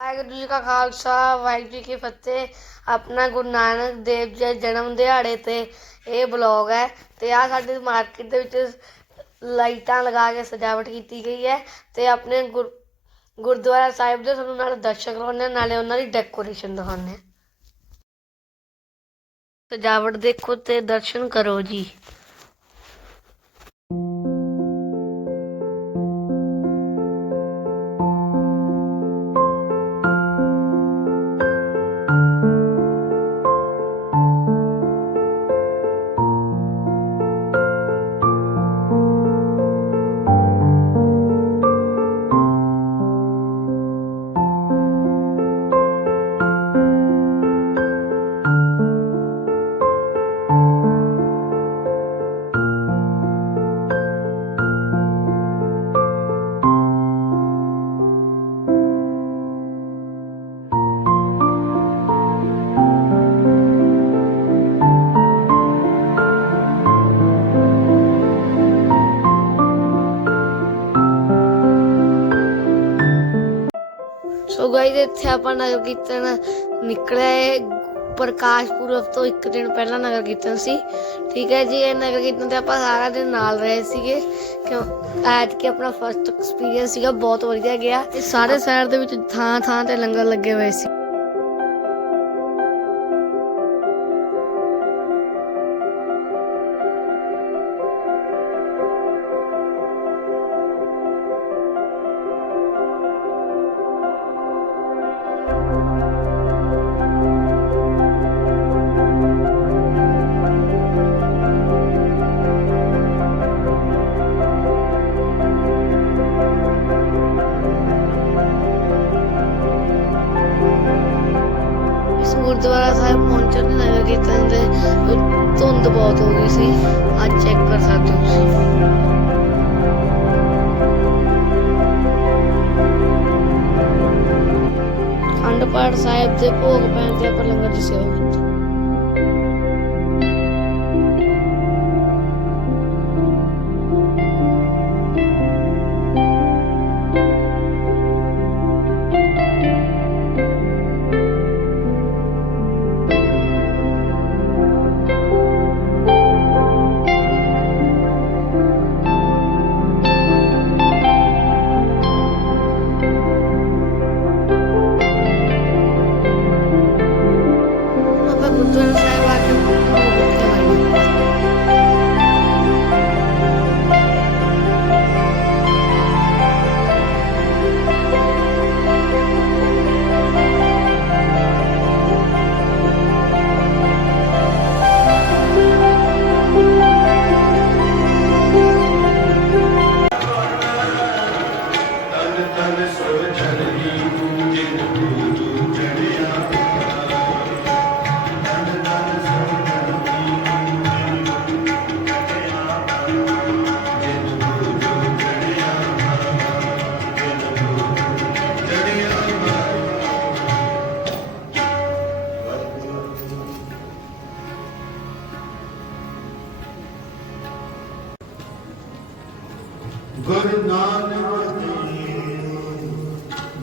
ਵਾਹਿਗੁਰੂ ਜੀ ਕਾ ਖਾਲਸਾ ਵਾਹਿਗੁਰੂ ਜੀ ਕੀ ਫਤਿਹ। ਆਪਣਾ ਗੁਰੂ ਨਾਨਕ ਦੇਵ ਜੀ ਦੇ ਜਨਮ ਦਿਹਾੜੇ ਤੇ ਇਹ ਬਲੌਗ ਹੈ ਤੇ ਆ ਸਾਡੇ ਮਾਰਕੀਟ ਦੇ ਵਿੱਚ ਲਾਈਟਾਂ ਲਗਾ ਕੇ ਸਜਾਵਟ ਕੀਤੀ ਗਈ ਹੈ ਤੇ ਆਪਣੇ ਗੁਰ- ਗੁਰਦੁਆਰਾ ਸਾਹਿਬ ਦੇ ਤੁਹਾਨੂੰ ਨਾਲ ਦਰਸ਼ਨ ਕਰਾਉਂਦੇ ਹਾਂ, ਨਾਲੇ ਉਹਨਾਂ ਦੀ ਡੈਕੋਰੇਸ਼ਨ ਦਿਖਾਉਂਦੇ ਹਾਂ। ਸਜਾਵਟ ਦੇਖੋ ਤੇ ਦਰਸ਼ਨ ਕਰੋ ਜੀ। ਸੋ ਗਾਇਸ ਇੱਥੇ ਆਪਾਂ ਨਗਰ ਕੀਰਤਨ ਨਿਕਲਿਆ ਹੈ ਪ੍ਰਕਾਸ਼ ਪੁਰਬ ਤੋਂ ਇੱਕ ਦਿਨ ਪਹਿਲਾਂ ਨਗਰ ਕੀਰਤਨ ਸੀ। ਠੀਕ ਹੈ ਜੀ, ਇਹ ਨਗਰ ਕੀਰਤਨ ਤੇ ਆਪਾਂ ਸਾਰਾ ਦਿਨ ਨਾਲ ਰਹੇ ਸੀਗੇ। ਕਿਉਂ? ਐਤ ਕਿ ਆਪਣਾ ਫਸਟ ਐਕਸਪੀਰੀਅੰਸ ਸੀਗਾ, ਬਹੁਤ ਵਧੀਆ ਗਿਆ। ਇਹ ਸਾਰੇ ਸ਼ਹਿਰ ਦੇ ਵਿੱਚ ਥਾਂ ਥਾਂ ਤੇ ਲੰਗਰ ਲੱਗੇ ਹੋਏ ਸੀ। ਗੁਰਦੁਆਰਾ ਸਾਹਿਬ ਪਹੁੰਚਣ ਦੇ ਨਗਰ ਕੀਰਤਨ ਧੁੰਦ ਬਹੁਤ ਹੋ ਗਈ ਸੀ। ਅੱਜ ਚੈੱਕ ਕਰ ਸਕਦੇ ਹੋ ਤੁਸੀਂ। ਖੰਡ ਪਾਠ ਸਾਹਿਬ ਦੇ ਭੋਗ ਪੈਣ ਤੇ ਆਪਾਂ ਲੰਗਰ ਦੀ ਸੇਵਾ ਕੀਤੀ ਗੁਰ ਨਾਨਕ ਦੇਵ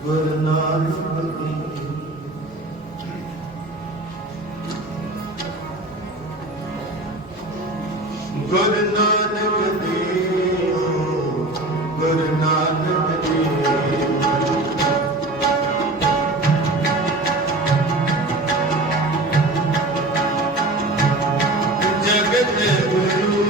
ਗੁਰ ਨਾਨਕ ਦੇਵ ਗੁਰ ਨਾਨਕ ਦੇਵ ਗੁਰ ਨਾਨਕ ਦੇਵ ਜਗਤ ਗੁਰੂ